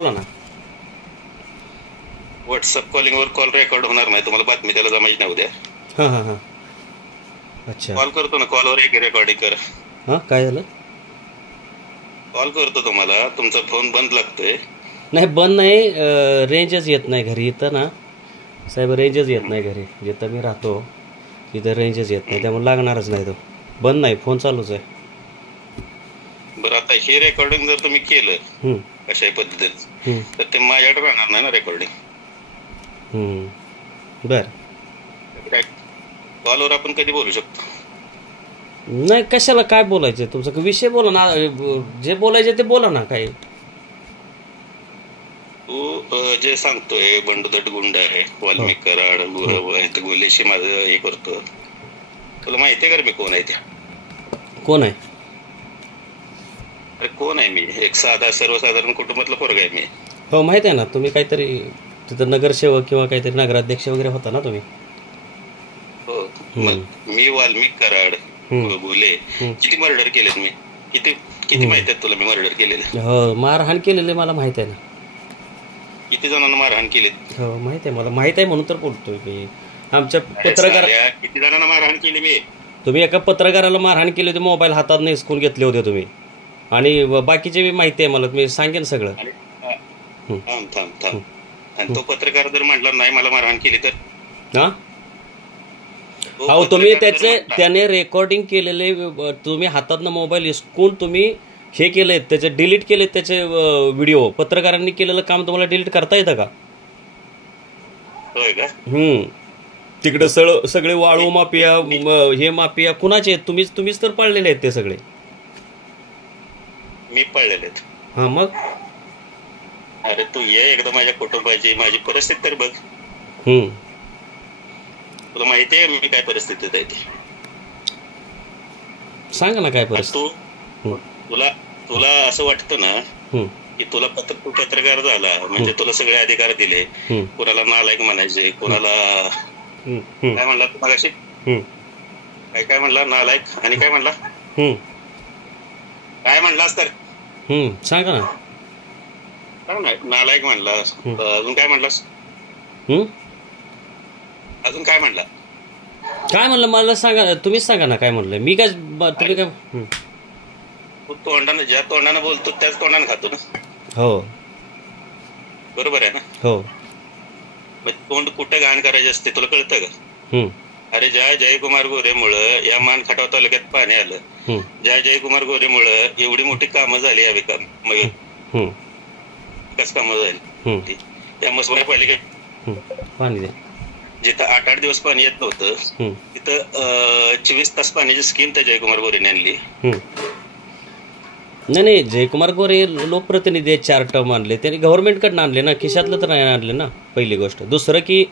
बोला ना. WhatsApp कॉलिंगवर call record होणार नाही. तुम्हाला बातमी त्याला जमायची नाही उद्या. हां हां हां. अच्छा. कॉल करतो ना, कॉलवर एक रेकॉर्डिंग कर. हां, काय झालं? कॉल करतो तुम्हाला, तुमचा फोन बंद लागतोय. नाही, बंद नाही. रेंजच येत नाही घरी इथं ना साहेब. रेंजच येत नाही घरी जिथं मी राहतो. तिथं रेंजच येत नाही, त्यामुळे लागणारच नाही. तो बंद नाही, फोन चालूच आहे. बरं, आता हे रेकॉर्डिंग जर तुम्ही केलं अशा पद्धतीत तर ते माझ्याकडे राहणार नाही ना रेकॉर्डिंग. बर. कॉलवर आपण कधी बोलू शकतो? नाही, कशाला काय बोलायचं? तुमचा विषय बोला ना, जे बोलायचे ते बोला ना. काय तू जे सांगतोय बंडूदट गुंड आहे, वाल्मिक कराड गोलेशी माझं हे करतो. तुला माहितीये का मी कोण आहे? त्या कोण आहे? अरे कोण आहे मी? एक साधा सर्वसाधारण कुटुंबातला पोरगा आहे मी. हो, माहित आहे ना. तुम्ही काहीतरी तिथं नगरसेवक किंवा काहीतरी नगराध्यक्ष वगैरे होता ना तुम्ही? हो. मी वाल्मिक कराड गोले किती मर्डर केलेत मी? किती माहित आहेत तुला मी मर्डर केलेले? हो, मारहाण केलेले मला माहित आहे ना. किती जणांना मारहाण केलीत? हो, माहित आहे मला. माहित आहे म्हणून तर बोलतोय मी. आमच्या पत्रकार किती जणांना मारहाण केली मी? तुम्ही एका पत्रकाराला मारहाण केली होती, मोबाईल हातात हिसकून घेतले होते तुम्ही. आणि बाकीचे बी माहिती आहे मला, मी सांगेन सगळं. थांब. आणि तो पत्रकार जर म्हटला नाही मला मारहाण केली तर? हा, अहो तुम्ही त्याने रेकॉर्डिंग केलेले, तुम्ही हातातनं मोबाईल हिसकून तुम्ही हे केले, त्याचे डिलीट केले त्याचे व्हिडिओ. पत्रकारांनी केलेलं काम तुम्हाला डिलीट करता येतं का? होय का? तिकडे सगळे वाळू माफिया, हे माफिया कुणाचे आहेत? तुम्हीच तर पाळलेले आहेत ते सगळे. मी पाळलेले आहेत. हा, मग अरे तू ये एकदा माझ्या कुटुंबाची, माझी परिस्थिती तर बघ. तुला माहिती आहे मी काय परिस्थितीत आहे ती? सांगा ना काय परिस्थिती. तुला असं वाटतं ना की तू पत्रकार झाला म्हणजे तुला सगळे अधिकार दिले. कोणाला नालायक म्हणायचे, कोणाला काय म्हणला तू मगाशी? काय म्हणला? नालायक. आणि काय म्हणला? काय म्हणलास तर सांगा ना. नालायक म्हणलास. अजून काय म्हणलास? अजून काय म्हणला? काय म्हणलं मला सांगा. तुम्हीच सांगा ना काय म्हणलं. मी काय, तुम्ही काय? तू तोंडानं, ज्या तोंडानं बोलतो त्याच तोंडानं खातो ना. हो, बरोबर आहे ना? हो. तोंड कुठं घाण करायचे असते तुला कळतं का? अरे ज्या जयकुमार गोरेमुळं या मानखटाव तालुक्यात पाणी आलं, ज्या जयकुमार गोरेमुळं एवढी मोठी कामं झाली, या विकास कामं झाली. त्या मसुरा पालिकेत पाणी द्या. जिथं 8-8 दिवस पाणी येत नव्हतं तिथं 24 तास पाण्याची स्कीम त्या जयकुमार गोरेने आणली. नाही, जयकुमार गोरे लोकप्रतिनिधी आहेत. 4 टर्म आणले त्यांनी, गव्हर्नमेंटकडनं आणले ना, खिशातलं तर नाही आणले ना, पहिली गोष्ट. दुसरं की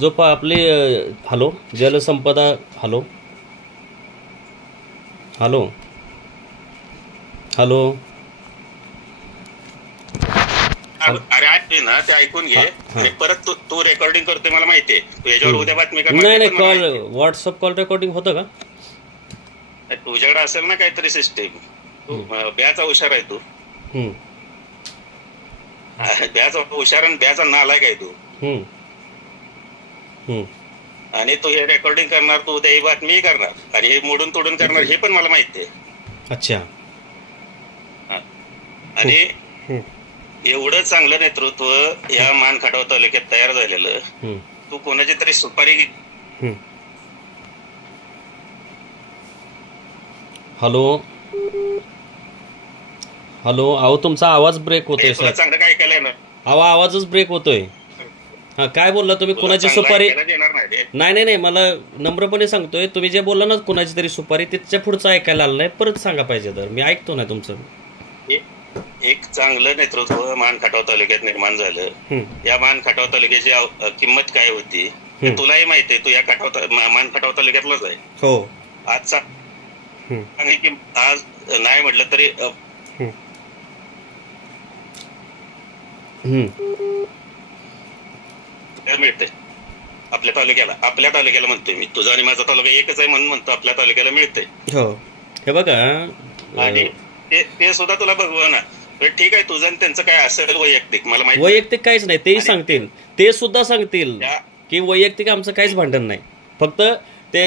जो आपले हॅलो जलसंपदा, हॅलो हॅलो हॅलो अरे ऐक ना, ते ऐकून घे. परत तू रेकॉर्डिंग करतोय मला माहितीये. तू याच्यावर उद्या बातमी कर. नाही, कॉल, व्हॉट्सअप कॉल रेकॉर्डिंग होतं का तुझ्याकडे? असेल ना काहीतरी सिस्टीम. तू ब्याचा हुशार आहे. तू ब्याचा हुशार आणि ब्याचा नालायक आहे तू. आणि तू हे रेकॉर्डिंग करणार, तू उद्या ही बातमी करणार आणि हे मोडून तोडून करणार, हे पण मला माहिती आहे. अच्छा. आणि एवढं चांगलं नेतृत्व या मानखटाव तालुक्यात तयार झालेलं, तू कोणाची तरी सुपारी हॅलो हॅलो. अहो तुमचा आवाज ब्रेक होतोय सर. चांगलं काय ऐकायला येणार? अहो आवाजच ब्रेक होतोय. हा, काय बोलला तुम्ही? कुणाची सुपारी? नाही, मला नम्रपणे सांगतोय. तुम्ही जे बोलला ना कुणाची तरी सुपारी, त्याच्या पुढचं ऐकायला आलं नाही. परत सांगा पाहिजे तर मी ऐकतो ना तुमचं. एक चांगलं नेतृत्व मानखटाव तालुक्यात निर्माण झालं. या मानखटाव तालुक्याची किंमत काय होती तुलाही माहिती आहे. तू या मानखटाव तालुक्यातलाच आहे. हो. आजचा आज नाही म्हटलं तरी मिळतंय आपल्या तालुक्याला म्हणतोय मी. तुझा आणि माझा तालुका एकच आहे म्हणून म्हणतो आपल्या तालुक्याला मिळतंय. हो, हे बघा. आणि ते सुद्धा तुला बघवा ना. ठीक आहे, तुझं आणि त्यांचं काय असेल वैयक्तिक मला माहिती. वैयक्तिक काहीच नाही, तेही सांगतील, ते सुद्धा सांगतील की वैयक्तिक आमचं काहीच भांडण नाही. फक्त ते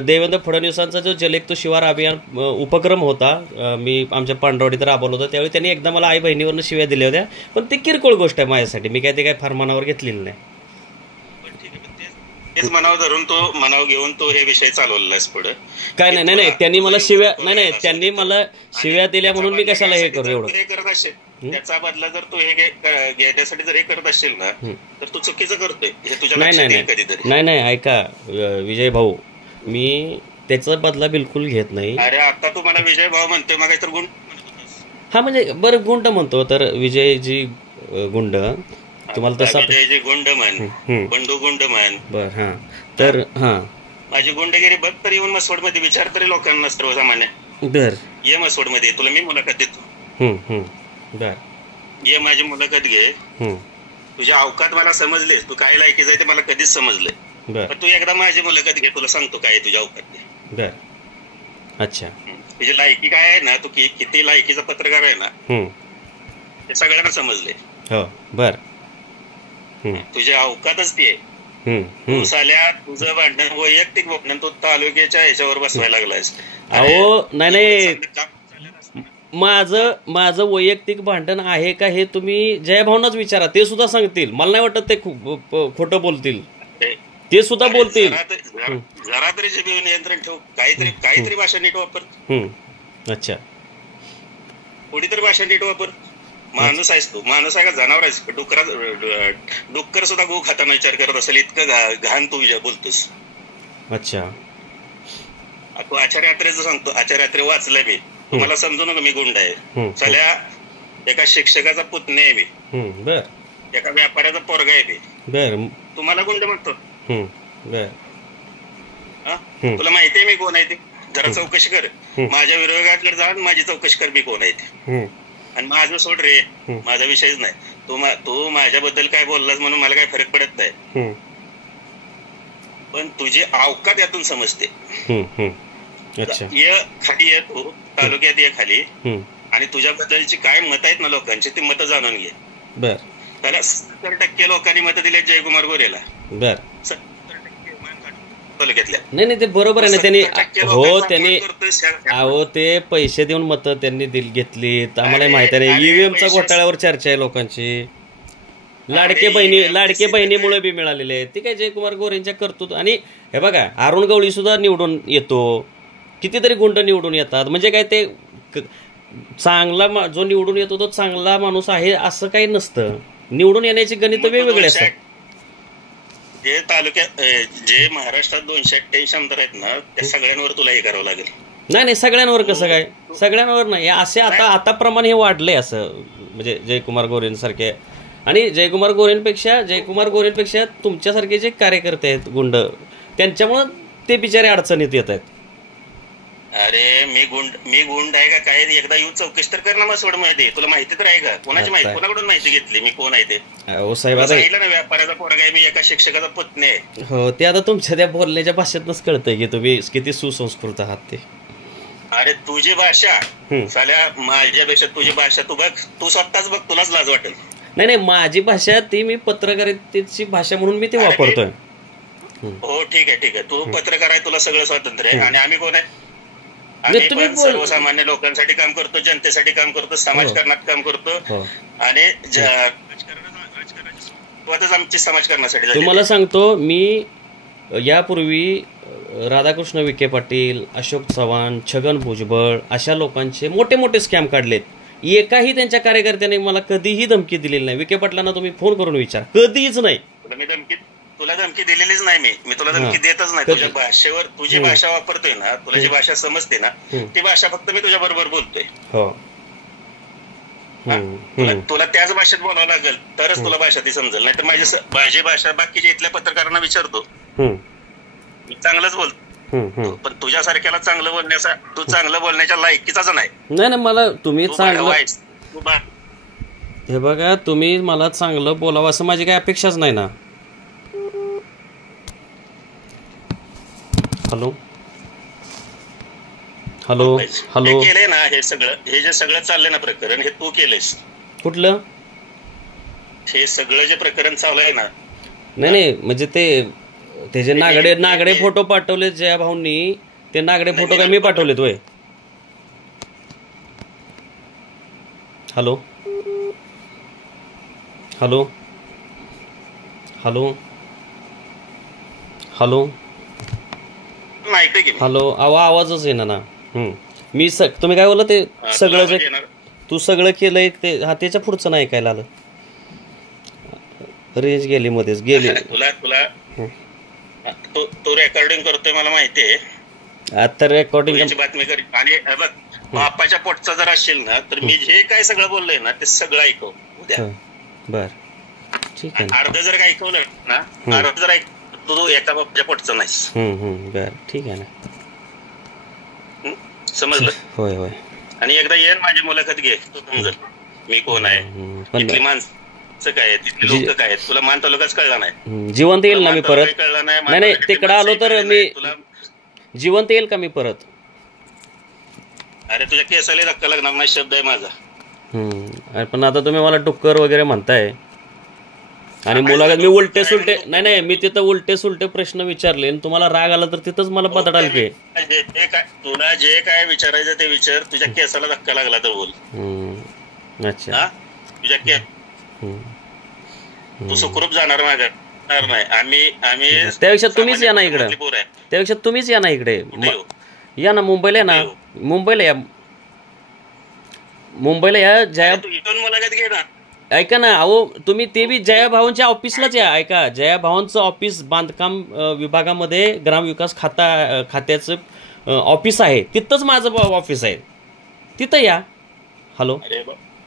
देवेंद्र फडणवीसांचा जो जलयुक्त शिवार अभियान उपक्रम होता, मी आमच्या पांडवडीत राबवलं होतं, त्यावेळी त्यांनी एकदा मला आई बहिणीवरनं शिव्या दिल्या होत्या, पण ती किरकोळ गोष्ट आहे माझ्यासाठी, मी काय ते काय फार मनावर घेतलेली नाही. तेच मनावर धरून मनावर घेऊन तो हे विषय चालवलास पुढे. काय नाही नाही त्यांनी मला शिव्या नाही त्यांनी मला शिव्या दिल्या म्हणून मी कशाला हे करू एवढं करत असेल. त्याचा बदला जर तू हे घेण्यासाठी जर हे करत असशील ना, तर तू चुकीचं करतोय हे तुझ्या लक्षात येईल कधीतरी. नाही ऐका विजय भाऊ, मी त्याचा बदला बिलकुल घेत नाही. अरे आता तू मला विजय भाऊ म्हणतोय, मग तर गुंड. हा म्हणजे बरं गुंड म्हणतो तर विजयजी गुंड, तुम्हाला तसा विजयजी गुंड म्हण, बंडू गुंड म्हण. बर हा तर हा माझी गुंडगिरी बघ तर येऊन मसवड मध्ये विचार तरी लोकांना सर्वसामान्य. बर ये मसवड मध्ये, तुला मी मुलाखत देतो. बर ये माझी मुलाखत घे. तुझ्या अवकात मला समजले, तू काय लायकीच आहे ते मला कधीच समजलंय. पण तू एकदा माझी मुलाखत घे, तुला सांगतो काय तुझ्या अवकात. बर अच्छा, तुझी लायकी काय आहे ना, तू किती लायकीचा पत्रकार आहे ना, ते सगळ्यांना समजले. हो बर, तुझ्या अवकातच ती आहे. तू साल्या तुझं भांडण वैयक्तिक भांडण तू तालुक्याच्या ह्याच्यावर बसवायला लागलास. अहो नाही माझं वैयक्तिक भांडण आहे का हे तुम्ही जयभावनाच विचारा, ते सुद्धा सांगतील. मला नाही वाटत ते खोटं बोलतील, ते सुद्धा बोलतील. जरा तरी जीभ नियंत्रण ठेव, काहीतरी भाषा नीट वापर. अच्छा, थोडी तरी भाषा नीट वापर. माणूस आहेस तू, माणूस आहे का जनावर आहेस? डुक्कर सुद्धा गो खाताना विचार करत असेल इतकं घाण तू बोलतोस. अच्छा, तू आचार्य अत्रेचं सांगतो, आचार्य अत्रे वाचलंय मी. तुम्हाला समजू नका मी गुंड आहे. सगळ्या एका शिक्षकाचा पुतणे आहे मी. बर, एका व्यापाऱ्याचा पोरगा आहे मी. बर, तुम्हाला गुंड म्हणतो. बर, तुला माहितीये मी कोण आहे ते? जरा चौकशी कर, माझ्या विरोधाकडे जा, माझी चौकशी कर मी कोण आहे ते. आणि माझं सोड रे, माझा विषयच नाही. तू माझ्याबद्दल काय बोललास म्हणून मला काय फरक पडत नाही, पण तुझी अवकात यातून समजते. ये खाली ये, तू तालुक्यात ये खाली, आणि तुझ्याबद्दलची काय मत आहेत ना लोकांची, ती मतं जाणून घे. बर, त्याला 70% लोकांनी मतं दिले जयकुमार गोरेला. बर, 70% तालुक्यातल्या. नाही ते बरोबर आहे ना. त्यांनी अहो ते पैसे देऊन मतं त्यांनी घेतलीत, आम्हाला माहिती आहे. ईव्हीएमचा घोटाळ्यावर चर्चा आहे लोकांची. लाडके बहिणीमुळे बी मिळालेले आहेत. ते काय जयकुमार गोरेंच्या कर्तृत्व. आणि हे बघा, अरुण गवळी सुद्धा निवडून येतो, कितीतरी गुंड निवडून येतात. म्हणजे काय ते चांगला जो निवडून येतो तो चांगला माणूस आहे असं काही नसतं. निवडून येण्याची गणित वेगवेगळे असतात. जे तालुक्यात जे महाराष्ट्रात 288 आमदार आहेत ना, त्या सगळ्यांवर तुला हे करावं लागेल. नाही सगळ्यांवर कसं काय? सगळ्यांवर नाही, असे आता प्रमाण हे वाढलंय असं. म्हणजे जयकुमार गोरेंसारखे, आणि जयकुमार गोरेंपेक्षा तुमच्यासारखे जे कार्यकर्ते आहेत गुंड, त्यांच्यामुळं ते बिचारे अडचणीत येत आहेत. अरे मी गुंड आहे का काय? एकदा येऊन चौकशी तर कर ना मसवड मध्ये. तुला माहिती तर आहे का? कोणाची माहिती, कोणाकडून माहिती घेतली मी कोण आहे ते? हो साहेब, सांगितलं ना, व्यापाऱ्याचा पोरगा आहे मी, एका शिक्षकाचा पुतणे आहे. हो, ते आता तुमच्या त्या बोलण्याच्या भाषेतनच कळतंय की तुम्ही किती सुसंस्कृत आहात ते. अरे तुझी भाषा साल्या माझ्यापेक्षा तुझी भाषा तू बघ, तू स्वतःच बघ, तुलाच लाज वाटेल. नाही माझी भाषा ती मी पत्रकारितेची भाषा म्हणून मी ती वापरतोय. हो ठीक आहे, तू पत्रकार आहे, तुला सगळं स्वातंत्र्य आहे. आणि आम्ही कोण आहे? आम्ही पण सर्वसामान्य लोकांसाठी काम करतो, जनतेसाठी काम करतो, समाजकारणात काम करतो. आणि आमची समाजकारणासाठी. तुम्हाला सांगतो, मी यापूर्वी राधाकृष्ण विखे पाटील, अशोक चव्हाण, छगन भुजबळ अशा लोकांचे मोठे मोठे स्कॅम काढलेत. एकाही त्यांच्या कार्यकर्त्याने मला कधीही धमकी दिलेली नाही. विखे पाटलांना तुम्ही फोन करून विचार, कधीच नाही. तुला धमकी दिलेलीच नाही मी तुला धमकी देतच नाही. तुझ्या भाषेवर तुझी भाषा वापरतोय ना, तुला जी भाषा समजते ना, ती भाषा फक्त मी तुझ्या बरोबर बोलतोय. तुला त्याच भाषेत बोलावं लागेल तरच तुला भाषा ती समजेल. नाही तर माझी भाषा बाकीच्या इथल्या पत्रकारांना विचारतो, मी चांगलंच बोलतो, पण तुझ्यासारख्याला तू चांगलं बोलण्याच्या लायकीचाच नाही. नाही मला तुम्ही चांगलं, हे बघा, तुम्ही मला चांगलं बोलावं असं माझी काही अपेक्षाच नाही ना. हॅलो हॅलो हॅलो केलंय ना हे सगळं, हे जे सगळं चाललंय ना प्रकरण, हे तू केलंयस. कुठलं? हे सगळं जे प्रकरण चालू आहे ना. नाही म्हणजे ते जे नागडे फोटो पाठवले जया भाऊंनी, ते नागडे फोटो काय मी पाठवलेत होय? Hello hello hello hello hello आवाजच येणार ना. मी तुम्ही काय बोलला ते सगळं जे तू सगळं केलंय ते, हा त्याच्या पुढचं नाही ऐकायला आलं. रेंज गेली मध्येच गेली. तुला तो रेकॉर्डिंग करतोय मला माहितीये. आता रेकॉर्डिंग बातमी कर. आणि बघ, बापाच्या पोटचा जर असेल ना तर मी जे काय सगळं बोललोय ना ते सगळं ऐकव उद्या. बर ठीक आहे. अर्ध जर काय ऐकवलं ना, अर्ध जर तू एका बापाच्या पोटचा नाहीस. बर ठीक आहे ना, समजलं? होय होय. आणि एकदा ये माझी मुलाखत घे, तू समजल मी कोण आहे, तिथली माणसं काय आहेत, तिथली लोक काय आहेत. तुला मान तालुकाच कळला नाही. जिवंत येईल ना मी परत? कळला नाही तिकडं आलो तर मी जिवंत येईल का मी परत? अरे तुझ्या केसाला धक्का लागणार नाही, शब्द आहे माझा. पण आता तुम्ही मला डुक्कर वगैरे म्हणताय आणि मुलाखत मी उलटे सुलटे नाही मी तिथं उलटे सुलटे प्रश्न विचारले आणि तुम्हाला राग आला तर तिथंच मला बदडाल की. तुला जे काय विचारायचं ते विचार. तुझ्या केसाला धक्का लागला तर बोल. अच्छा. तुझ्या तू सुखरूप जाणार नाही. आम्ही त्यापेक्षा तुम्हीच या ना इकडे. त्यापेक्षा तुम्हीच या ना इकडे. या ना मुंबईला. ना मुंबईला या. जया मुलाखत घे ना. ऐका ना, अहो तुम्ही ते बी जया भावांच्या ऑफिसलाच या. ऐका, जया भावांचं ऑफिस बांधकाम विभागामध्ये ग्रामविकास खात्याचं ऑफिस आहे, तिथंच माझं ऑफिस आहे, तिथं या. हॅलो.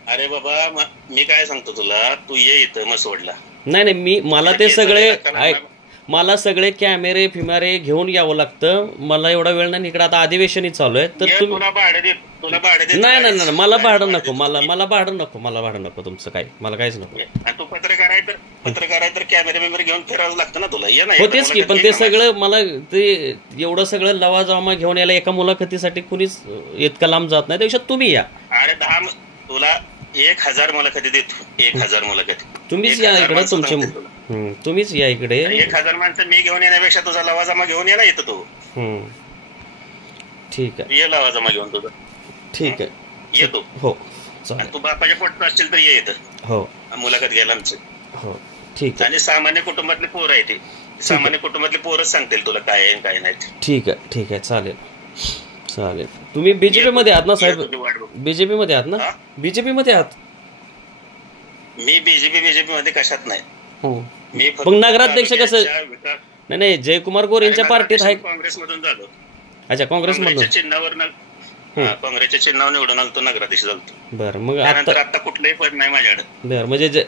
अरे बाबा मी काय सांगतो तुला, तू ये इथं मसवडला. नाही मला ते सगळे मला सगळे कॅमेरे फिमारे घेऊन यावं लागतं. मला एवढा वेळ नाही इकडे. आता अधिवेशनही चालू आहे तर तुला भाडे नाही मला भाडं नको. मला भाडं नको तुमचं काय. मला काहीच नको. तू पत्रकार आहे तर कॅमेरे मेमरे घेऊन फिरावं लागतं ना तुला. होतेच की, पण ते सगळं मला ते एवढं सगळं लवाजमा घेऊन यायला एका मुलाखतीसाठी कुणीच इतका लांब जात नाही. त्यापेक्षा तुम्ही या. अरे तुला 1000 मुलाखती देतो. 1000 मुलाखती तुम्हीच या इकडे. तुम्हीच या इकडे. 1000 माणसं मी घेऊन येण्यापेक्षा तुझा लवाजमा घेऊन यायला येतो तू. ठीक आहे. ये लवाजमा घेऊन तुझा. ठीक आहे, येतो. हो तू बापाच्या पोटात असशील तर ये येतं. हो, मुलाखत घ्यायला आमचं. हो ठीक आहे. आणि सामान्य कुटुंबातली पोरं आहे ते. सामान्य कुटुंबातली पोरच सांगतील तुला काय आहे काय नाही. ठीक आहे चालेल. तुम्ही बीजेपी मध्ये आहात ना साहेब? बीजेपी मध्ये आहात ना? बीजेपी मध्ये आहात? मी बीजेपी मध्ये कशात नाही. मी मग नगराध्यक्ष कसं? नाही जयकुमार गोरेंच्या पार्टीत आहे. काँग्रेसमधून झालो. अच्छा, काँग्रेसमधून. काँग्रेसच्या चिन्हावर निवडून आलो, नगराध्यक्ष झालो. बरं, मग आता कुठलंही पद नाही माझ्याकडे. बरं,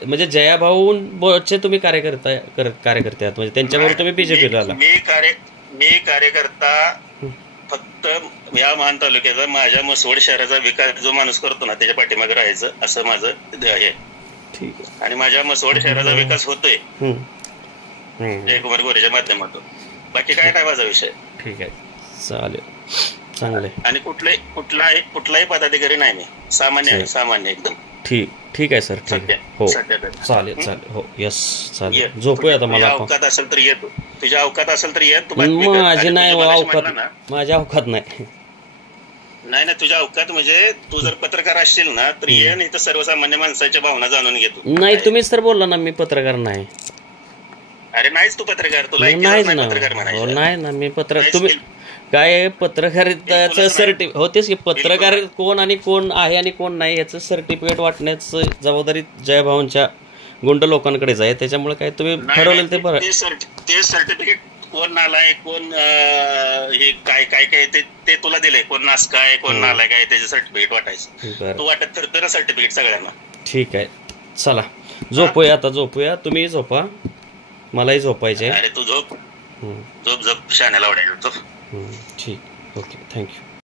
म्हणजे जयाभाऊंचे तुम्ही कार्यकर्ते आहात, म्हणजे त्यांच्याबरोबर तुम्ही बीजेपीला आला? मी कार्यकर्ता फक्त या महान तालुक्याचा, माझ्या मसवड शहराचा विकास जो माणूस करतो ना त्याच्या पाठीमागे राहायचं असं माझं ध्येय आहे. ठीक आहे. आणि माझ्या मसवड शहराचा विकास होतोय जयकुमार गोरेच्या माध्यमातून. बाकी काय नाही माझा विषय. ठीक आहे, चालेल, चांगले. आणि कुठलाही पदाधिकारी नाही. मी सामान्य एकदम. ठीक आहे सर. ठीक आहे. हो चालेल. हो यस चालेल. झोपूया आता. मला अवकात असेल तर ये. तुझ्या अवकात असेल तर ये. माझी नाही अवकात. माझ्या अवकात नाही. नाही तुझ्या अवकात म्हणजे तू जर पत्रकार असशील ना तर ये. नाही तर सर्वसामान्य माणसाच्या भावना जाणून घेतो. नाही तुम्हीच तर बोलला ना मी पत्रकार नाही. अरे नाहीच तू पत्रकार. तुला नाही ना मी पत्रकार. तुम्ही काय पत्रकारिताचं सर्टिफिकेट होतेच की. पत्रकार कोण आणि कोण आहे आणि कोण नाही याचं सर्टिफिकेट वाटण्याचं जबाबदारी जयभाऊंच्या गुंड लोकांकडेच आहे. त्याच्यामुळे काय तुम्ही ठरवलेलं ते बरं. ते सर्टिफिकेट कोण नालाय, कोण हे काय ते तुला दिलंय. कोण नासका आहे, कोण नालाय काय, त्याचं सर्टिफिकेट वाटायचं. तू वाटत फिरतोय ना सर्टिफिकेट सगळ्यांना. ठीक आहे, चला झोपूया. तुम्ही झोपा, मलाही झोपायचे. अरे तू झोप शाण्याला आवडायचं. ठीक, ओके, थँक्यू.